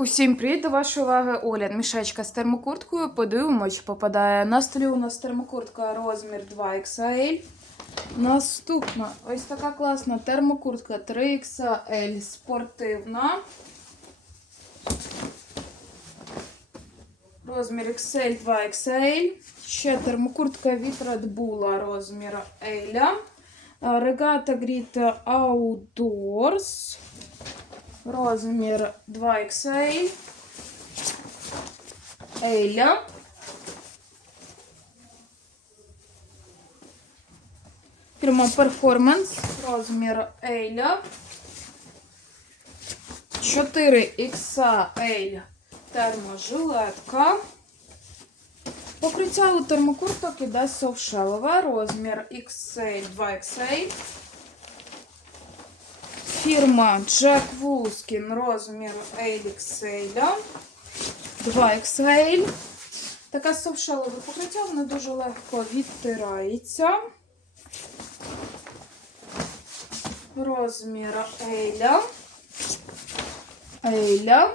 Усім привіт до вашої уваги Оля. Мішечка з термокурткою. Подивимось, попадає. На столі у нас термокуртка розмір 2XL. Наступна ось така класна термокуртка 3XL спортивна. Розмір XL 2XL. Ще термокуртка від Red Bull розмір L. Регата Grit Outdoors. Розмір 2XL. Еля. Фірма Performance. Розмір Еля. 4XL терможилетка. Покриття у термокурток іде совшелове. Розмір XL 2XL. Фірма Jack Wolfskin розмір XL 2XL. Така совшелове покриття, воно дуже легко відтирається. Розмір Еля. Еля.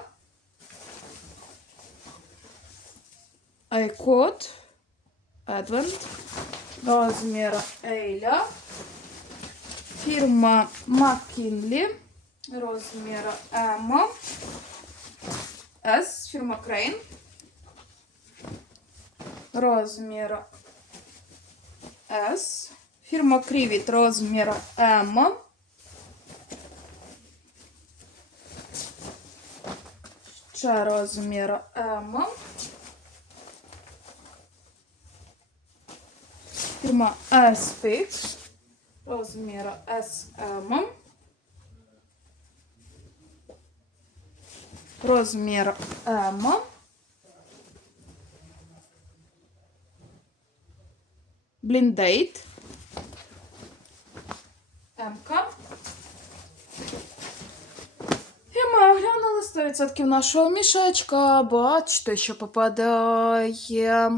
Айкод. Адвент. Розмір Еля. Фірма McKinley. Розмір М. С. Фірма Crane. Розмір С. Фірма Крівіт. Розмір М. Ще розмір М. Фірма Espix. Розмір SM. Розмір М. Бліндейт. МК. Оглянули 100% нашого мішечка. Бачите, що попадає.